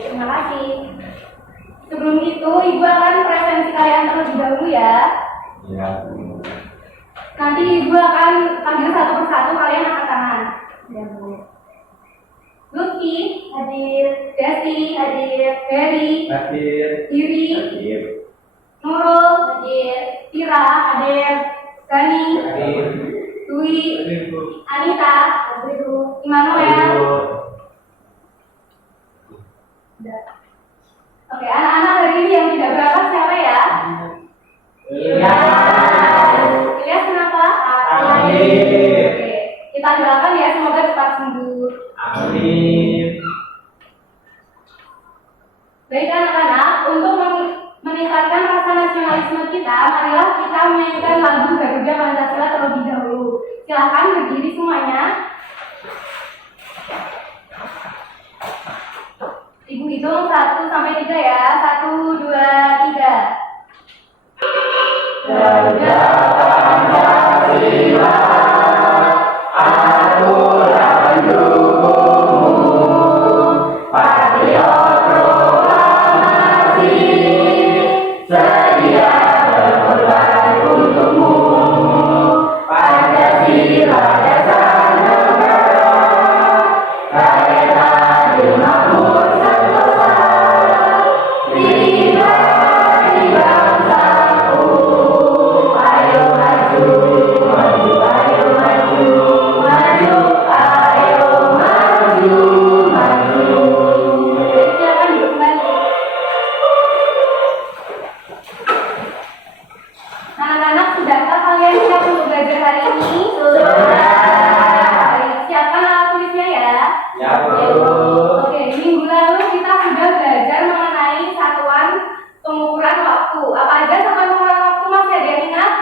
terima kasih. Sebelum itu, Ibu akan presensi kalian terlebih dahulu ya. Ya. Nanti Ibu akan panggil satu persatu, kalian angkat tangan. Ya, Bu. Lutfi hadir, Desi hadir, Ferry Hadir. Iri Hadir. Nurul hadir, Tira hadir, Gani Hadir. Dwi, Hadir, Bu. Anita hadir, Immanuel. Hadir, Bu. Oke, anak-anak hari ini yang tidak berangkat siapa ya? Iya. Ilyas kenapa? Hadir. Oke, kita doakan ya semoga cepat sembuh. Amin. Baik anak-anak, untuk meningkatkan rasa nasionalisme kita, marilah kita menyanyikan lagu Garuda Pancasila terlebih dahulu. Silahkan berdiri semuanya. Ibu hitung 1 sampai 3 ya. 1, 2, 3. Garuda Pancasila, aturan pendukungmu, patriot proklamasi, sedia berkorban untukmu. Pancasila dasar negara, rakyat adil makmur sentosa, pribadi bangsaku. Ayo maju, maju, ayo maju, maju, ayo maju, maju. Silakan duduk kembali. Anak-anak, sudahkah kalian siap untuk belajar hari ini? Sudah. Baik, siapkan alat tulisnya ya. Ya, Bu. Oke, minggu lalu kita sudah belajar mengenai satuan pengukuran waktu. Apa aja satuan pengukuran waktu, masih ada yang ingat?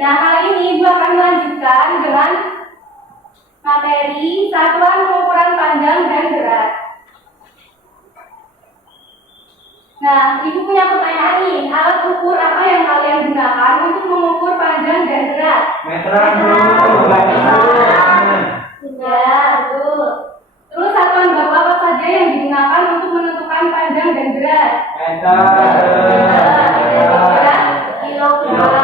Nah, kali ini Ibu akan melanjutkan dengan materi satuan pengukuran panjang dan berat. Nah, Ibu punya pertanyaan nih, alat ukur apa yang kalian gunakan untuk mengukur panjang dan berat? Meteran, Bu. Ya, betul. Terus satuan baku apa saja yang digunakan untuk menentukan panjang dan berat? Kilogram.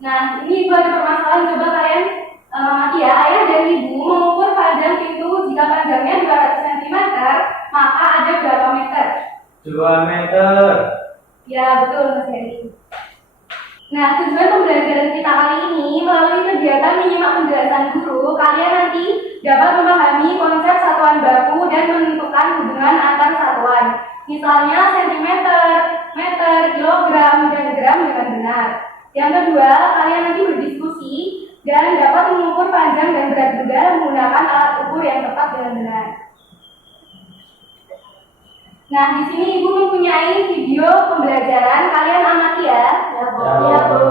Nah, ini Ibu ada permasalahan, coba kalian amati ya. Ayah dan Ibu mengukur panjang pintu, jika panjangnya 200 cm, maka ada berapa meter? 2 meter. Ya, betul Mas Heri. Nah, tujuan pembelajaran kita kali ini melalui kegiatan menyimak penjelasan guru, kalian nanti dapat memahami konsep satuan baku dan menentukan hubungan antar satuan. Misalnya sentimeter, meter, kilogram, dan gram dengan benar. Yang kedua, kalian nanti berdiskusi dan dapat mengukur panjang dan berat juga menggunakan alat ukur yang tepat dan benar. Nah, di sini Ibu mempunyai video pembelajaran, kalian amati ya. Ya, Bu.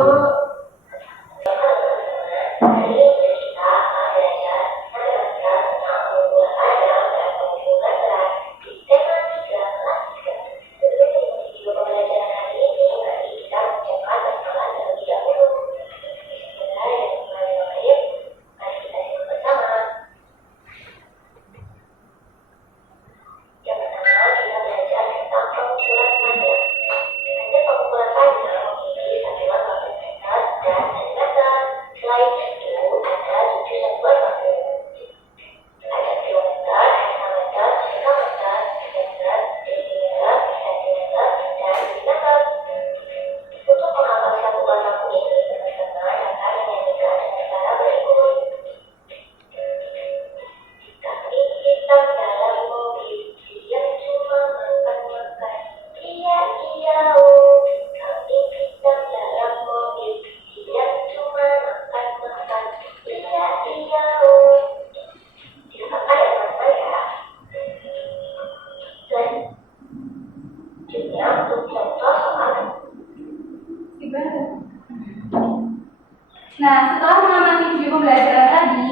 Nah, setelah mengamati video pembelajaran tadi,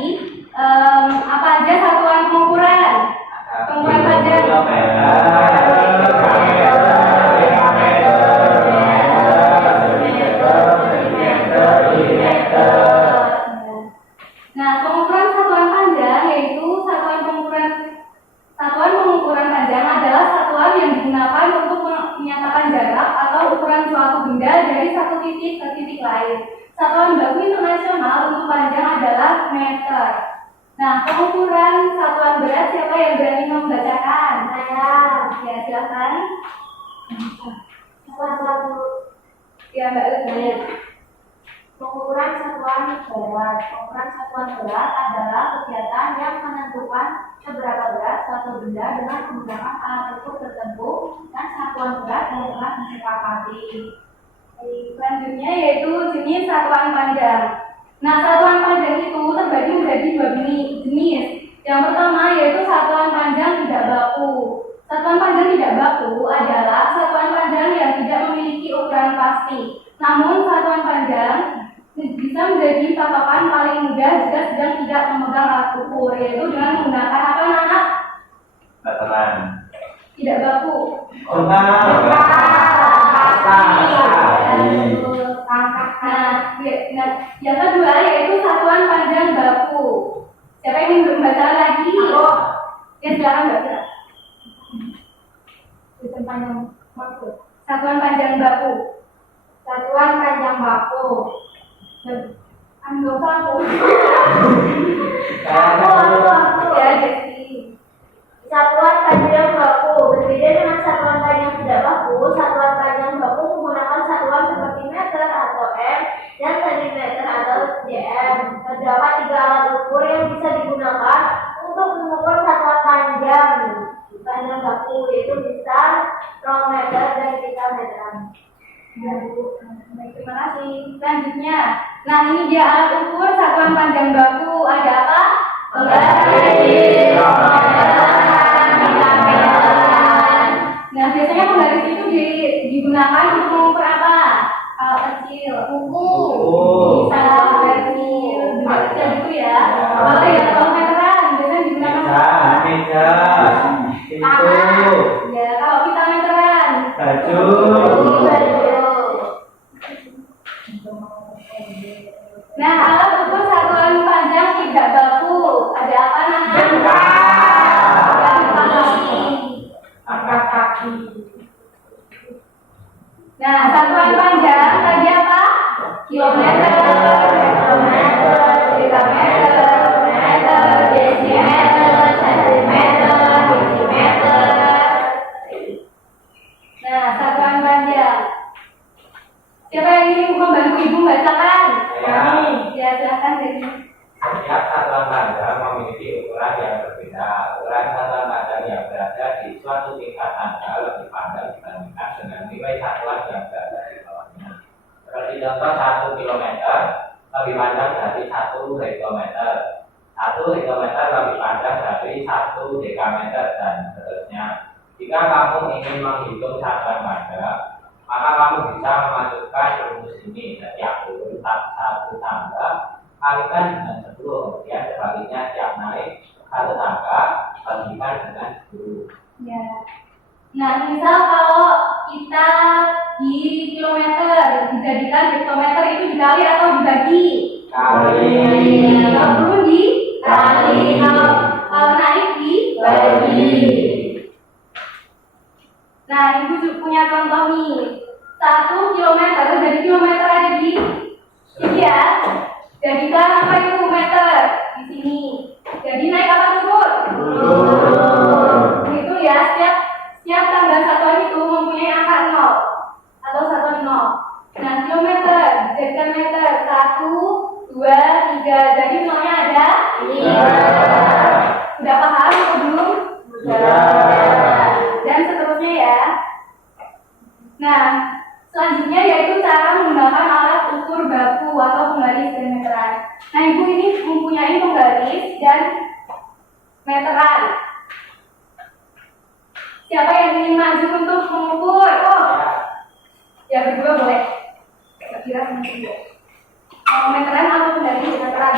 apa aja satuan pengukuran? Pengukuran panjang. Nah, pengukuran satuan panjang meter. Nah, pengukuran satuan berat siapa yang berani membacakan? Saya. Ya, silakan. Satu. Ya, Mbak Lutfi. Pengukuran satuan berat. Pengukuran satuan berat adalah kegiatan yang menentukan seberapa berat suatu benda dengan menggunakan alat ukur tertentu dan satuan berat yang telah disepakati. Selanjutnya yaitu jenis satuan panjang. Nah, satuan panjang itu terbagi menjadi dua jenis. Yang pertama yaitu satuan panjang tidak baku. Satuan panjang tidak baku adalah satuan panjang yang tidak memiliki ukuran pasti. Namun satuan panjang bisa menjadi patokan paling mudah jika sedang tidak memegang alat ukur, yaitu dengan menggunakan apa anak? Meteran. Tidak baku. Nah, yang kedua yaitu satuan panjang baku. Siapa yang ingin membaca lagi? Ya, silakan Mbak. Satuan panjang baku. Satuan panjang baku. Satuan panjang baku. Anggap aku. Aku. Ya, Desi. Satuan panjang baku berbeda dengan satuan panjang tidak baku. Satuan panjang baku menggunakan satuan seperti meter atau m dan sentimeter atau cm. Terdapat 3 alat ukur yang bisa digunakan untuk mengukur satuan panjang baku, yaitu misal, meter dan meteran. Baik, terima kasih. Selanjutnya, nah ini dia alat ukur satuan panjang baku. Ada apa? Penggaris. Nah, biasanya penggaris itu digunakan untuk mengukur apa? Alat kecil, buku, bisa kecil, juga kecil gitu ya. Kalau ya kalau meteran biasanya digunakan Meja. Itu. ya kalau kita meteran. Baju. Nah, alat ukur satuan panjang tidak baku. Ada apa namanya? Angkat kaki. Nah, satuan panjang tadi apa? Kilometer, meter, desimeter, sentimeter, decimeter. Nah, satuan panjang. Siapa yang ingin membantu ibu bacakan? Ya, silakan Desi. Setiap satuan panjang memiliki ukuran yang berbeda. Ukuran satuan panjang yang berada di suatu tingkat angka lebih panjang dibandingkan dengan nilai satuan yang berada di bawahnya. Seperti contoh 1 kilometer lebih panjang dari 1 hektometer. 1 hektometer lebih panjang dari 1 dekameter dan seterusnya. Jika kamu ingin menghitung satuan panjang, maka kamu bisa memasukkan rumus ini. Setiap turun satu tangga kalikan dengan 10, kemudian sebaliknya setiap naik satu tangga bagikan dengan 10. Ya. Nah, misal kalau kita di kilometer dijadikan hektometer itu dikali atau dibagi? Kali. Kalau turun dikali, kalau naik dibagi. Nah, ibu punya contoh nih. 1 kilometer, jadi kilometer ada di sini ya. Jadikan apa itu meter di sini. Jadi naik apa turun? Itu ya, setiap tanggal satuan itu mempunyai angka 0 atau satuan 0. Nah, kilometer dijadikan meter 1, 2, 3. Jadi nolnya ada 5. Sudah paham atau belum? Dan seterusnya ya. Nah, selanjutnya yaitu cara menggunakan alat ukur baku atau penggaris dan meteran. Nah, ibu ini mempunyai penggaris dan meteran. Siapa yang ingin maju untuk mengukur? Ya, berdua boleh. Kira-kira mau meteran atau penggaris meteran?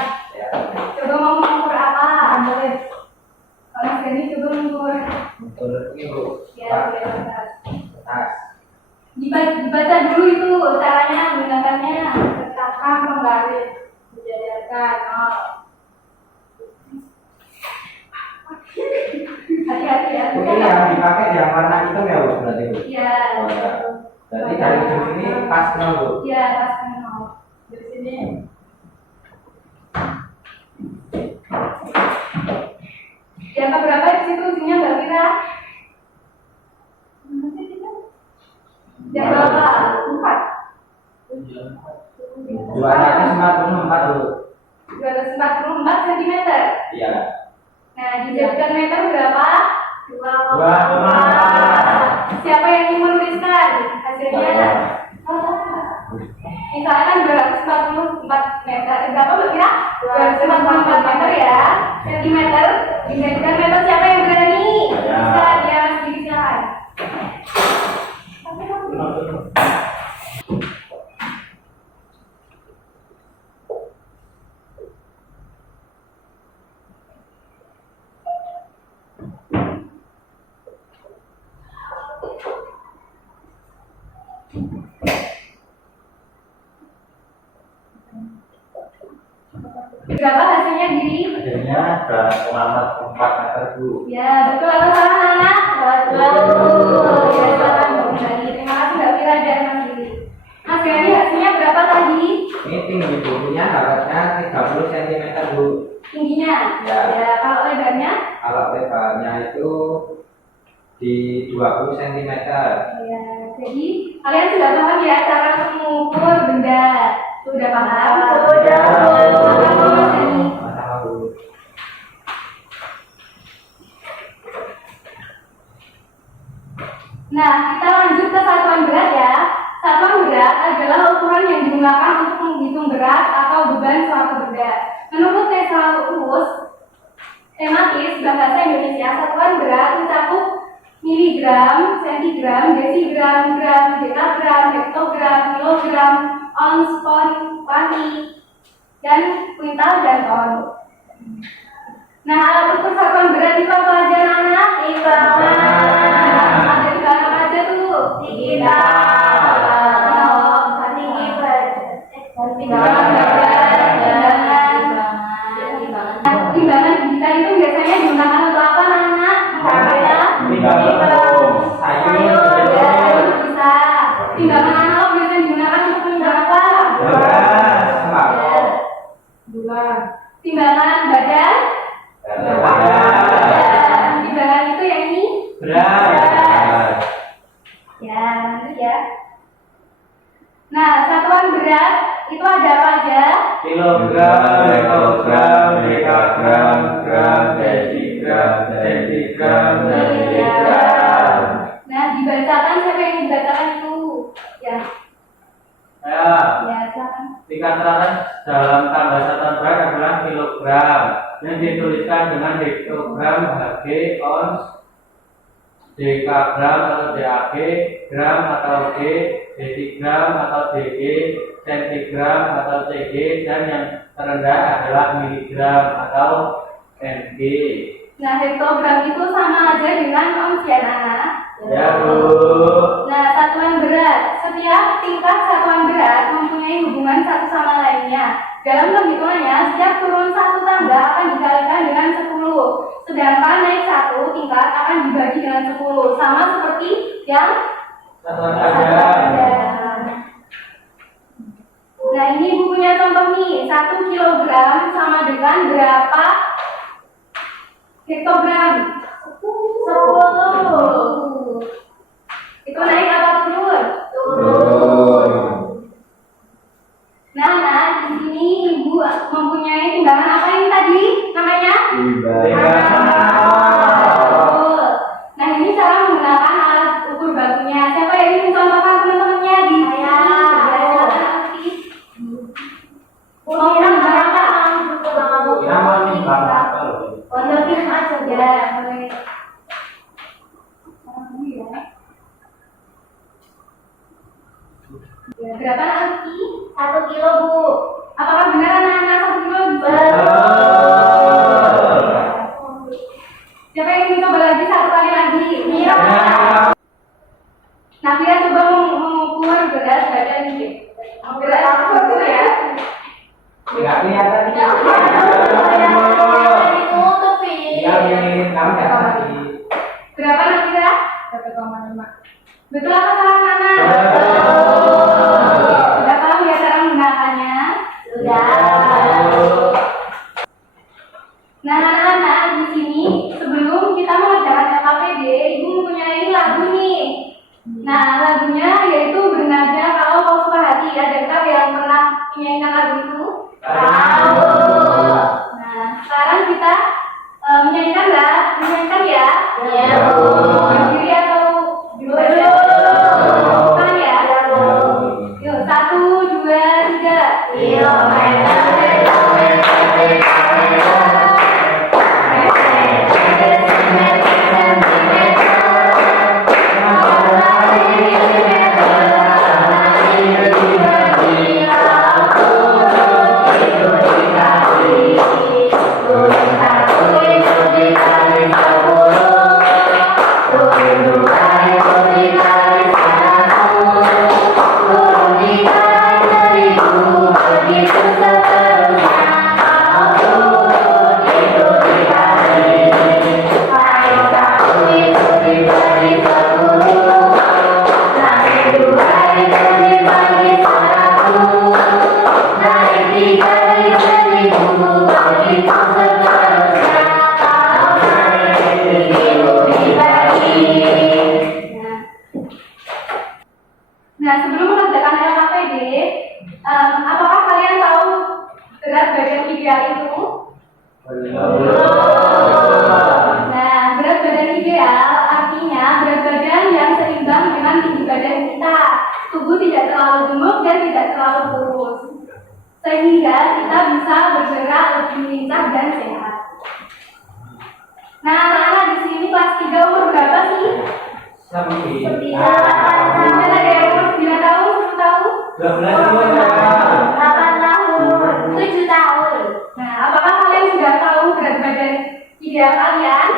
Coba mau mengukur apa? Boleh. Kalau Mas coba mengukur. Menurut ibu. Ya, boleh. Tas. Dibaca dulu itu caranya menggunakannya. Letakkan penggaris, dijadikan 0. Hati-hati ya. Ini yang dipakai yang warna hitam ya Bu berarti Bu? Iya. Berarti dari ujung sini pas 0 Bu? Iya, pas 0. Dari sini. 244 cm. Iya. Nah, dijadikan meter berapa? 2,4. Siapa yang ingin menuliskan hasilnya? Misalkan 244 meter, berapa Mbak Kira? 244 meter ya, sentimeter. Dijadikan meter, siapa yang berani? Bisa, ya, sedikit silakan. Berapa hasilnya diri? Hasilnya 2,4 meter Bu. Ya, betul atau salah anak? Betul. Ya, silakan Mbak Diri. Terima kasih Mbak Kira dan Mas Diri. Mas Ferry, hasilnya berapa tadi? Ini tinggi bukunya harusnya 30 cm Bu. Tingginya? Ya. Kalau lebarnya? Kalau lebarnya itu di 20 cm. Ya, jadi kalian sudah paham ya cara untuk mengukur benda? Sudah paham? Sudah. Sama Bu. Nah, kita lanjut ke satuan berat ya. Satuan berat adalah ukuran yang digunakan untuk menghitung berat atau beban suatu benda. Menurut Thesaurus tematis bahasa Indonesia, satuan berat mencakup miligram, sentigram, desigram, gram, dekagram, hektogram, kilogram, ons, pon, panti, dan kuintal dan ton. Nah, alat ukur satuan berat itu apa aja anak? Timbangan. Ada timbangan apa aja tuh? Timbangan timbangan digital itu biasanya digunakan untuk apa anak? Sayur. Ya, bisa. Timbangan analog biasanya digunakan untuk menimbang apa? Gula. Timbangan badan? Timbangan itu yang ini? Berat. Ya, lanjut ya. Nah, satuan berat itu ada apa aja? Kilogram, hektogram, dekagram, gram, desigram, centigram, miligram. Nah, dibacakan siapa yang dibacakan itu? Ya, Ya, silakan. tingkat teratas dalam tambah satuan berat adalah kilogram yang dituliskan dengan hektogram, Hg, ons, dekagram atau DAG, gram atau G, desigram atau DG, centigram atau CG, dan yang terendah adalah miligram atau mg. Nah, hektogram itu sama aja dengan ons ya, Nana? Ya, Bu. Nah, satuan berat. Setiap tingkat satuan berat mempunyai hubungan satu sama lainnya. Dalam penghitungannya, setiap turun satu tangga akan dikalikan dengan 10. Sedangkan naik satu tingkat akan dibagi dengan 10. Sama seperti yang Satuan satuan tangga. berat. Nah, ini bukunya contoh nih. 1 kilogram sama dengan berapa hektogram? 10. Itu naik apa turun? Turun. Nah, di sini ibu mempunyai timbangan apa ini tadi namanya? Betul. Nah, ini cara menggunakan alat ukur bakunya. Siapa yang ingin mencontohkan teman-temannya di sini? Saya. Mau timbangan apa? Kira mau timbang apa loh? Untuk tim aja Ya, boleh. ideal itu? Nah, berat badan ideal artinya berat badan yang seimbang dengan tinggi badan kita. Tubuh tidak terlalu gemuk dan tidak terlalu kurus, sehingga kita bisa bergerak lebih lincah dan sehat. Nah, anak-anak di sini kelas 3 umur berapa sih? 9. Ada yang umur 9 tahun, 10 tahun? 8 tahun. 7 tahun. Nah, apakah kalian sudah tahu berat badan ideal kalian?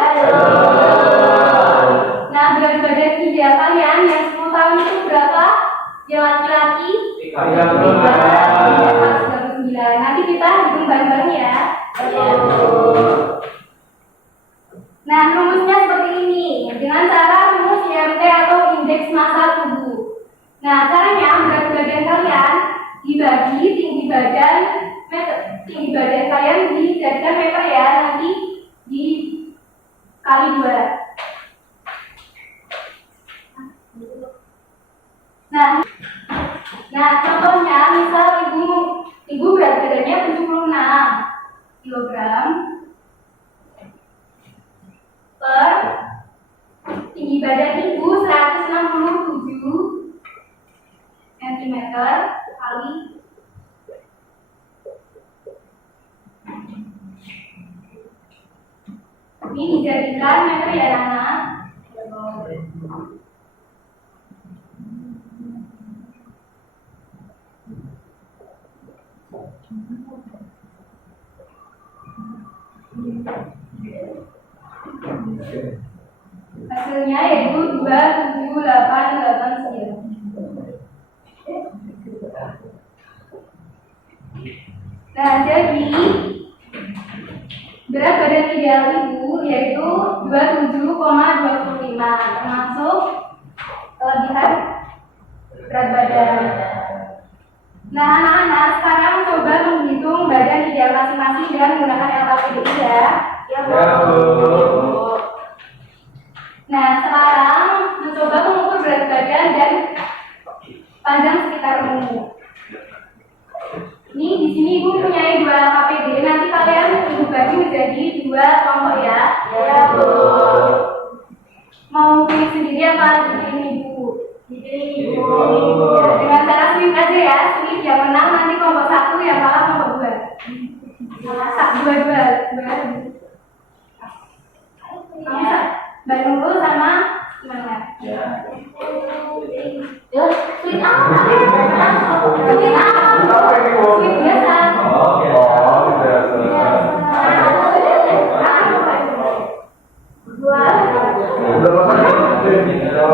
Nah, berat badan ideal kalian yang 10 tahun itu berapa? Yang laki-laki? 139. Nanti kita hitung bareng-bareng ya. Nah, rumusnya seperti ini. Dengan cara rumus IMT atau indeks massa tubuh. Nah, caranya berat badan kalian dibagi tinggi badan kalian dijadikan meter ya, nanti dikali 2. Nah, contohnya misal ibu berat badannya 76 kilogram per tinggi badan ibu 167 cm kali ini dijadikan meter ya anak. Hasilnya yaitu 27889. Nah, jadi berat badan ideal ibu yaitu 27,25, termasuk kelebihan berat badan. Nah, anak-anak sekarang coba menghitung badan ideal masing-masing dengan menggunakan LKPDI ya. Ya, Bu. Nah, sekarang mencoba mengukur berat badan dan panjang sekitar umum. Ini di sini ibu punya 2 KPD. Nanti kalian ibu bagi menjadi 2 kelompok ya. Ya, Bu. Mau pilih sendiri apa pilih ibu? Pilih Ibu. Ya, dengan cara sweep aja ya. Sweep yang menang nanti kelompok 1, yang kalah kelompok 2. Dua. Mbak Nurul sama gimana? Ya, sweet apa? Sweep biasa.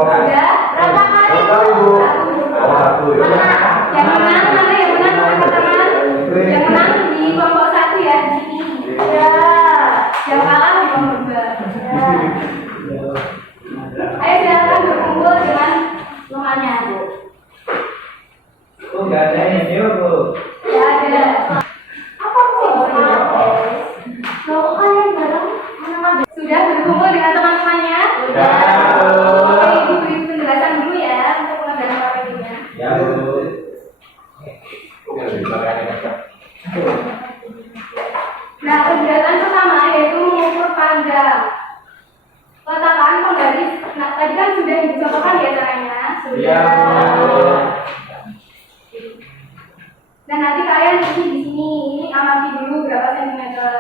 Udah? Berapa kali, Bu? Yang menang mana yang menang angkat tangan. Yang menang di kelompok 1 ya di sini. Ya. Yang kalah di kelompok 2. Ayo silakan berkumpul dengan temannya. Enggak ada ini, Bu. Ya ada. Apa sih? Loh, kalian bareng? Sudah berkumpul dengan teman-temannya? Sudah. Oke, ibu beri penjelasan dulu ya untuk pengendalian KPD-nya. Ya, Bu. Nah, kegiatan pertama yaitu mengukur panjang. Letakkan penggaris. Nah, tadi kan sudah dicontohkan ya caranya. Ya, Bu. Dan nanti kalian isi di sini. Ini amati dulu berapa sentimeter.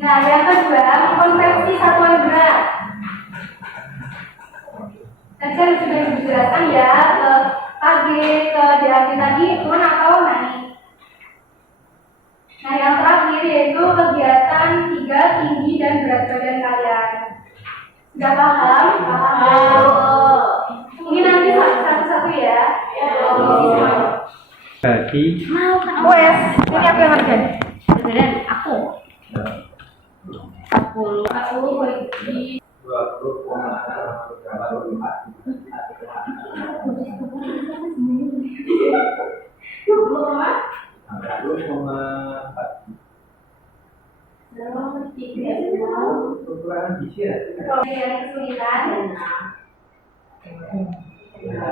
Nah, yang kedua mengkonversi satuan berat. Tadi kan sudah dijelaskan ya ke KG, ke DAG tadi turun atau naik. Nah, yang terakhir yaitu kegiatan 3 tinggi dan berat badan kalian. Sudah paham? Paham. Ini nanti satu-satu ya. Bagi Wes, ini aku yang ngerjain. Beneran aku. 10 bagi 20,4. Ukuran biji ya? yang kesulitan. Ya,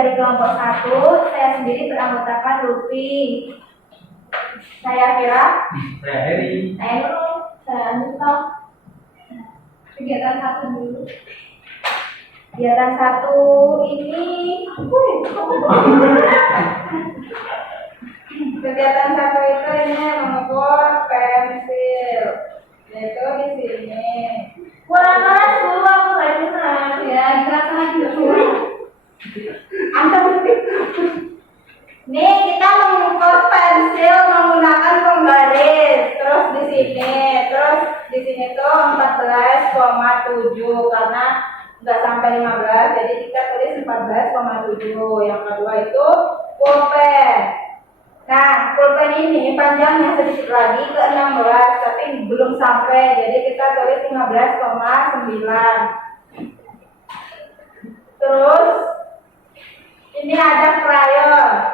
dari kelompok 1, saya sendiri beranggotakan Lutfi. Saya Vira, Saya Heri. saya Nurul, saya Anissa. Kegiatan 1 dulu. Kegiatan 1 ini, Kegiatan 1 itu ini mengukur pensil. Yaitu di sini. kurang keras dulu aku nggak dengar. Ya, gerakan lagi dulu. Anda nih kita mengukur pensil menggunakan penggaris. Terus di sini tuh 14,7 karena nggak sampai 15, jadi kita tulis 14,7. Yang kedua itu pulpen. Nah, pulpen ini panjangnya sedikit lagi ke 16, tapi belum sampai, jadi kita tulis 15,9. Terus ini ada krayon,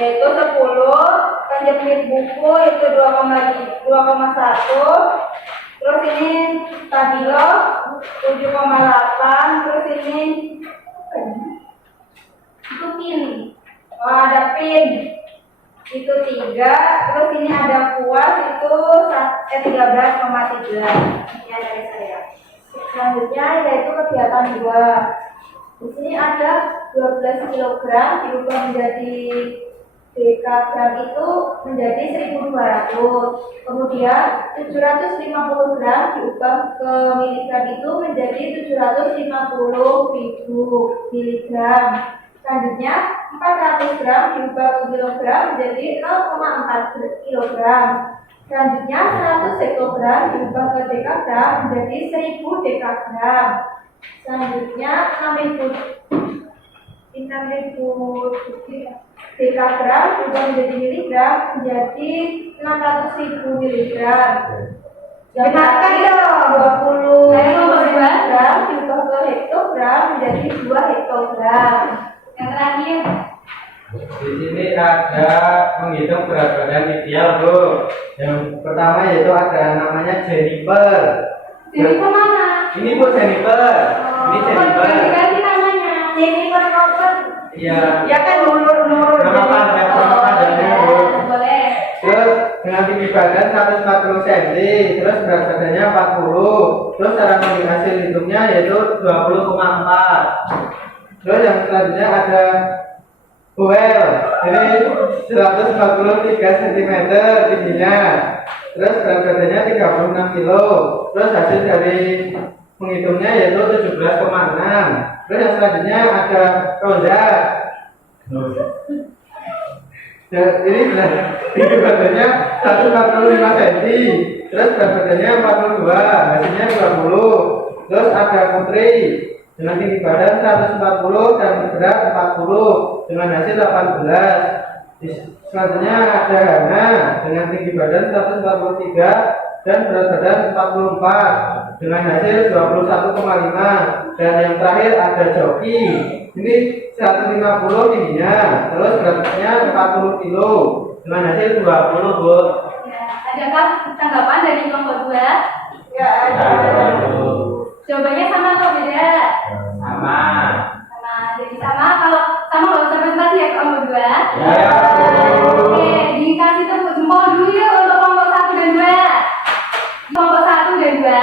yaitu 10, penjepit buku itu 2,1, terus ini stabilo 7,8, terus ini itu pin. Oh, ada pin itu 3, terus ini ada kuas itu 13,3. Ya dari saya. Selanjutnya yaitu kegiatan 2. Di sini ada 12 kg diubah menjadi dekagram itu menjadi 1.200. Kemudian 750 gram diubah ke miligram itu menjadi 750.000 miligram. Selanjutnya 400 gram diubah ke kilogram menjadi 0,4 kilogram. Selanjutnya 100 hektogram diubah ke dekagram menjadi 1000 dekagram. Selanjutnya 6.000 dekagram diubah menjadi miligram menjadi 600.000 miligram. Benarkah dong? 20 gram diubah ke hektogram menjadi 2 hektogram. Yang terakhir, Di sini ada menghitung berat badan ideal, Bu. Yang pertama yaitu ada namanya Jennifer. jadi kemana? Ini Bu Jennifer. Ini Jennifer. Ganti namanya. Jennifer Robert. Iya. Ya kan Nurul. Nama panjangnya, Bu. Boleh. Terus dengan tinggi badan 140 cm, terus berat badannya 40. Terus cara mengambil hasil hitungnya yaitu 20,4. Terus yang selanjutnya ada Well, ini 143 cm tingginya. Terus berat badannya 36 kg. Terus hasil dari menghitungnya yaitu 17,6. Terus yang selanjutnya ada Roza. Dan ini tinggi badannya 145 cm. Terus berat badannya 42, hasilnya 20. Terus ada Putri dengan tinggi badan 140 dan berat 40 dengan hasil 18. Selanjutnya ada Hana dengan tinggi badan 143 dan berat badan 44 dengan hasil 21,5. Dan yang terakhir ada Joki, ini 150 tingginya, terus beratnya 40 kilo dengan hasil 20, Bu. Ya, adakah tanggapan dari kelompok 2? Ya ada. Jawabannya sama atau beda? Sama. Sama. Jadi sama, kalau sama nggak usah presentasi ya kelompok 2. Ya. Oke, dikasih tepuk jempol dulu yuk untuk kelompok 1 dan 2. Kelompok 1 dan 2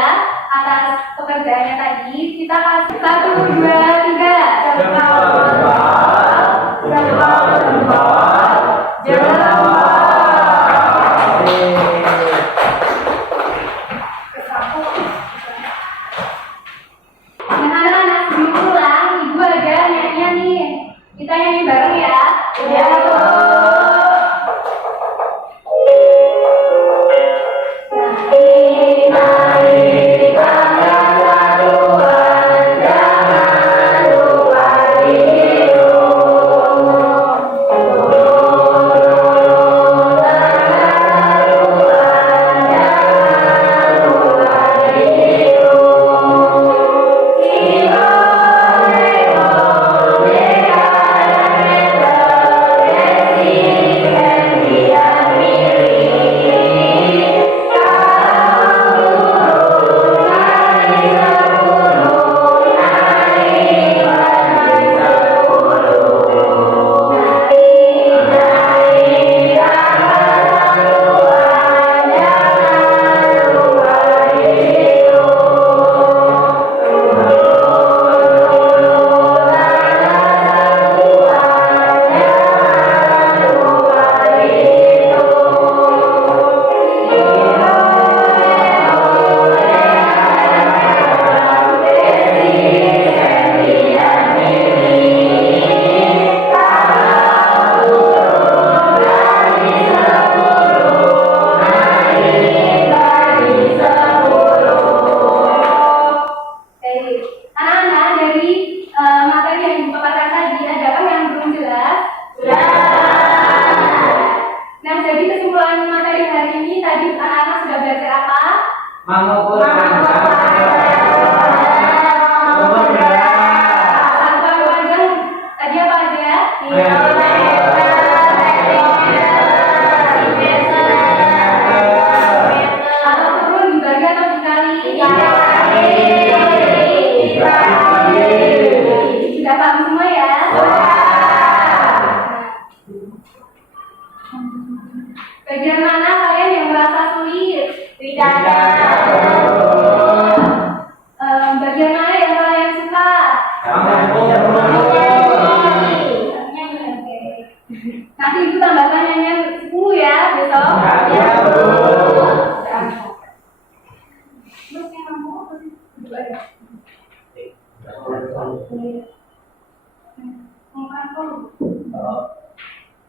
atas pekerjaannya tadi kita kasih 1, 2, 3. Anak-anak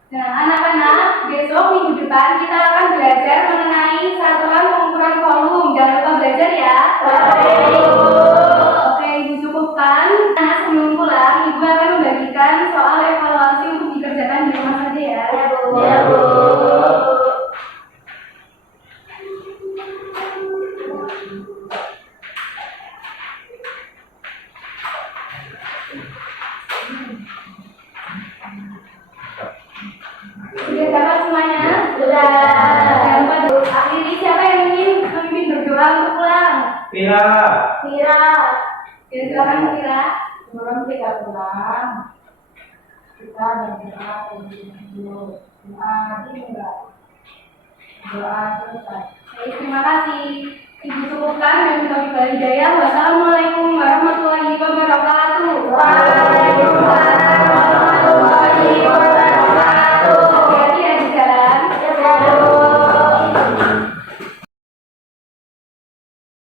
Nah, anak-anak, besok minggu depan kita akan belajar mengenai satuan pengukuran volume. Jangan lupa belajar ya. Oke, Ibu cukupkan. Nah, sebelum pulang, Ibu akan membagikan soal evaluasi untuk dikerjakan di rumah saja ya. Ya, Bu. Sudah dapat semuanya? Sudah. Jangan lupa akhiri siapa yang ingin memimpin berdoa untuk pulang. Pira. Mira. Ya, silakan Kira. Sebelum kita pulang, kita berdoa dulu. Doa dimulai. Doa selesai. Baik, terima kasih. Ibu cukupkan dan minta hidayah.